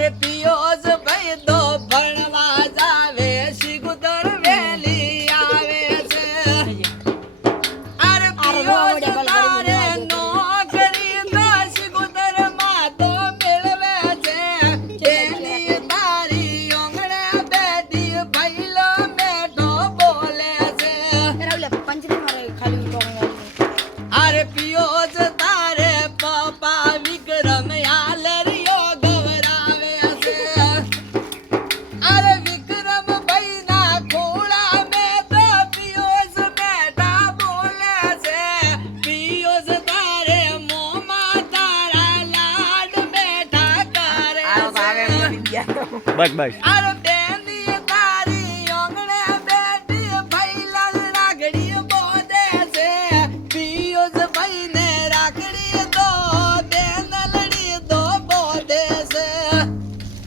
અરે પિયોસ ભાઈ તો ભણવા જાવે શિગુદર વેલી આવે છે અરે પિયોસ તારે નોકરી તો શિગુદર માં તો મેળવે છે તેની તારી ઓંગણે બેઠી ભઈલો મેઠો બોલે છે અરે પિયોસ તારે પપ્પા વિક્રમ આલરિયો ગવરાવે છે અરે વિક્રમ ભાઈ ના ખોળા મે તો પિયોસ બેઠા બોલે છે પિયોસ તારે મોમાં તારા લાડ બેઠા કરે છે બસ બસ અરે બે